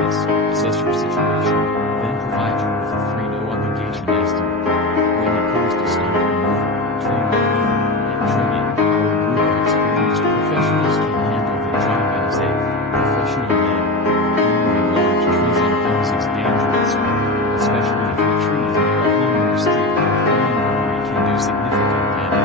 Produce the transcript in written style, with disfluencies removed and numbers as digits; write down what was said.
business, assess your situation, then provide you with a free no-obligation estimate. When it comes to stump removal, tree removal, and trimming, our group of experienced professionals can handle the job in a safe, professional manner. Removing large trees on homes is dangerous work, especially if the tree is near a home or street where falling debris can do significant damage.